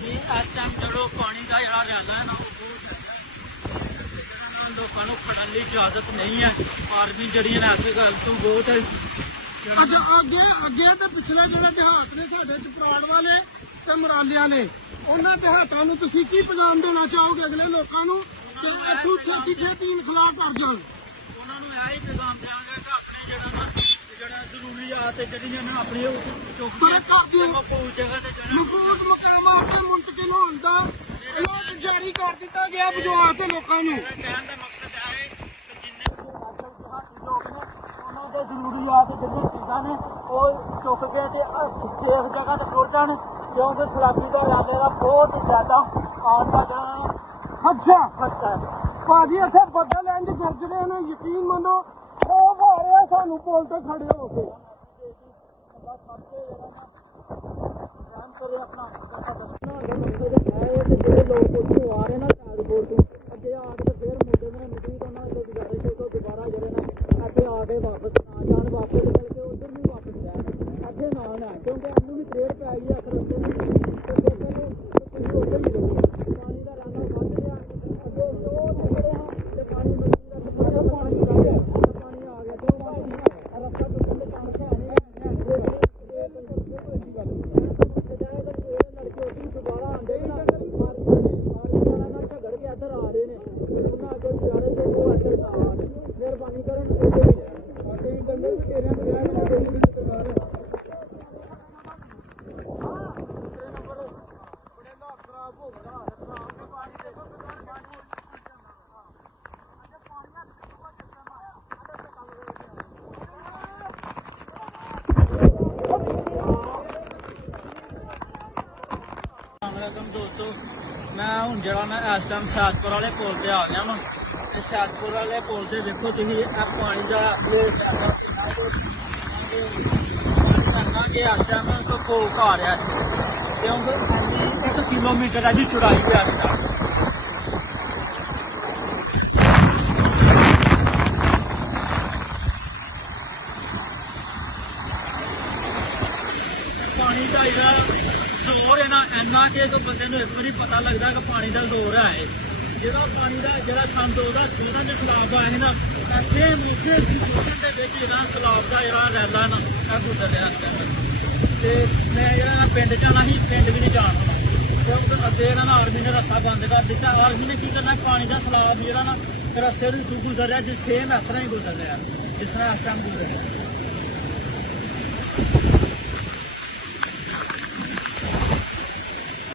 कि इस टाइम चलो पानी का जरा रैला है ना वो बहुत है लोगों को फड़न की इजाजत नहीं है आर्मी जड़ियां इस गल तो बहुत है ਅੱਗੇ ਤੇ ਪਿਛਲੇ ਜਿਹੜੇ ਦਿਹਾਤ ਨੇ ਸਾਡੇ ਚਪਰਾੜ ਵਾਲੇ ਤੇ ਮਰਾਲਿਆਂ ਨੇ ਉਹਨਾਂ ਦਿਹਾਤਾਂ ਨੂੰ ਤੁਸੀਂ ਕੀ ਪੈਗਾਮ ਦੇਣਾ ਚਾਹੋਗੇ ਅਗਲੇ ਲੋਕਾਂ ਨੂੰ ਕਿ ਇੱਥੋਂ ਛੇਤੀ ਇਨਕਲਾਬ ਕਰ ਜਾਣ ਉਹਨਾਂ ਨੂੰ ਇਹ ਹੀ ਪੈਗਾਮ ਦਿਆਂਗੇ ਕਿ ਆਪਣੇ ਜਿਹੜਾ ਜ਼ਰੂਰੀਆਤ ਜਿਹੜੀਆਂ ਨੇ ਆਪਣੀ ਚੁੱਕ ਕੇ ਮਕਬੂਲ ਜਗ੍ਹਾ ਤੇ ਜਾਣਾ ਮੁਕਲਮਾ ਤੇ ਮੁੰਤਕਿਲ ਹੋਣ ਦਾ ਅਲਾਟ ਜਾਰੀ ਕਰ ਦਿੱਤਾ ਗਿਆ ਬਜਵਾ ਤੇ ਲੋਕਾਂ ਨੂੰ ਕਹਿਣ ਦਾ ਮਕਸਦ ਹੈ ਕਿ ਜਿੰਨੇ ਵੀ ਲੋਕ ਨੇ ਉਹਨਾਂ ਦੇ ਜ਼ਰੂਰੀਆਤ ਜਿਹੜੀਆਂ ਚੀਜ਼ਾਂ ਨੇ ਉਹ ਚੁੱਕ ਕੇ ਤੇ ਸੇਫ ਜਗ੍ਹਾ ਤੇ ਤੁਰ ਜਾਣ ਕਿਉਂਕਿ ਸਲਾਬੀ ਦਾ ਇਲਾਕੇ ਦਾ ਬਹੁਤ ਜ਼ਿਆਦਾ ਆਉਣ ਦਾ ਅੱਛਾ ਖਤਰਾ ਹੈ ਭਾਜੀ ਇੱਥੇ ਬੱਦਲ ਇੰਜ ਗਰਜ ਰਹੇ ਨੇ ਯਕੀਨ ਮੰਨੋ ਉਹ ਆ ਰਿਹਾ ਸਾਨੂੰ ਪੁਲ ਤੇ ਖੜੇ ਹੋ ਕੇ ਜਿਹੜੇ ਲੋਕ ਉੱਥੋਂ ਆ ਰਹੇ ਨਾ ਟਰਾਂਸਪੋਰਟ ਤੋਂ ਅੱਗੇ ਆ ਕੇ ਫਿਰ ਮੁੰਡੇ ਨੇ ਮਿੱਟੀ ਤੋਂ ਨਾ ਗੁਜ਼ਾਰਿਸ਼ ਹੈ ਕਿ ਦੁਬਾਰਾ ਜਿਹੜੇ ਨਾ ਇੱਥੇ ਆ ਕੇ ਵਾਪਸ ਨਾ ਜਾਣ ਵਾਪਸ ਨਿਕਲ ਕੇ ਉੱਧਰ ਨੂੰ ਵਾਪਸ ਜਾਣ ਇੱਥੇ ਨਾ ਨਾ ਕਿਉਂਕਿ ਇਹਨੂੰ ਵੀ ਟ੍ਰੇਡ ਪੈ ਗਈ ਹੈ ਰਸਤੇ ਨੂੰ ਤੁਸੀਂ ਉੱਧਰ ਹੀ ਰਹੋ ਪਾਣੀ ਦਾ ਰਾਨਾ ਵੱਧ ਗਿਆ ਅੱਗੇ ਉਹ ਨਿਕਲੇ ਹਾਂ ਤੇ ਪਾਣੀ ਮਿੱਟੀ ਦਾ ਸਮਾਇਆ ਪਾਣੀ ਆ ਗਿਆ ਤੇ ਪਾਣੀ ਰਸਤਾ ਟੁੱਟਣ ਦੇ ਚਾਂਸ ਹੈ ਨਹੀਂ ਦੁਬਾਰਾ ਆਉਂਦੇ ਨਾ ਝਗੜ ਕੇ ਇੱਧਰ ਆ ਰਹੇ ਨੇ ਉਹਨਾਂ ਅੱਗੇ ਗੁਜ਼ਾਰਿਸ਼ ਹੈ ਉਹ ਇੱਧਰ ਨਾ ਆਉਣ ਮਿਹਰਬਾਨੀ ਕਰਨ ਇੱਧਰ ਹੀ ਰਹਿਣ ਕਈ ਬੰਦੇ ਵੀ ਤੇਰਿਆਂ ਤੇ ਰਹਿਣ ਦੇ ਲਈ ਸਰਕਾਰ ਬੜੇ ਨਾ ਖਰਾਬ ਹੋ ਗਿਆ ਖਰਾਬ ਦੇ ਪਾਣੀ ਦੇਖੋ ਦੋਸਤੋ ਮੈਂ ਹੁਣ ਜਿਹੜਾ ਮੈਂ ਇਸ ਟਾਈਮ ਸ਼ਾਹਪੁਰ ਵਾਲੇ ਪੁਲ ਤੇ ਆ ਗਿਆ ਵਾਂ ਤੇ ਸ਼ਾਹਪੁਰ ਵਾਲੇ ਪੁਲ ਤੇ ਦੇਖੋ ਤੁਸੀਂ ਇਹ ਪਾਣੀ ਦਾ ਕਰਨਾ ਕਿ ਇਸ ਟਾਈਮ ਕੋਕ ਆ ਰਿਹਾ ਕਿਉਂਕਿ 1 ਕਿਲੋਮੀਟਰ ਹੈ ਜੀ ਚੌੜਾਈ ਹੈ ਇਸ ਟਾਈਮ ਪਾਣੀ ਦਾ ਜਿਹੜਾ ਜ਼ੋਰ ਹੈ ਨਾ ਇੰਨਾ ਕਿ ਬੰਦੇ ਨੂੰ ਇੱਕ ਵਾਰੀ ਪਤਾ ਲੱਗਦਾ ਕਿ ਪਾਣੀ ਦਾ ਜ਼ੋਰ ਹੈ ਜਿਹੜਾ ਪਾਣੀ ਦਾ ਜਿਹੜਾ ਸੰਨ 2014 ਦੇ ਸਲਾਬ ਆਇਆ ਸੀ ਨਾ ਸੇਮ ਇਸੇ ਸਿਚੁਏਸ਼ਨ ਦੇ ਵਿੱਚ ਜਿਹੜਾ ਸਲਾਬ ਦਾ ਜਿਹੜਾ ਰੈਲਾ ਨਾ ਇਹ ਗੁਜ਼ਰ ਰਿਹਾ ਤੇ ਮੈਂ ਜਿਹੜਾ ਪਿੰਡ ਜਾਣਾ ਸੀ ਪਿੰਡ ਵੀ ਨਹੀਂ ਜਾਣ ਦੇਣਾ ਕਿਉਂਕਿ ਅੱਗੇ ਇਹਨਾਂ ਨੇ ਆਰਮੀ ਨੇ ਰਸਤਾ ਬੰਦ ਕਰ ਦਿੱਤਾ ਆਰਮੀ ਨੇ ਕੀ ਕਰਨਾ ਪਾਣੀ ਦਾ ਸਲਾਬ ਜਿਹੜਾ ਨਾ ਰਸਤੇ ਨੂੰ ਗੁਜ਼ਰ ਰਿਹਾ ਜਿਸ ਸੇਮ ਇਸ ਤਰ੍ਹਾਂ ਹੀ ਗੁਜ਼ਰ ਰਿਹਾ ਜਿਸ ਤਰ੍ਹਾਂ ਇਸ ਟਾਈਮ ਗੁਜ਼ਰ ਰਿਹਾ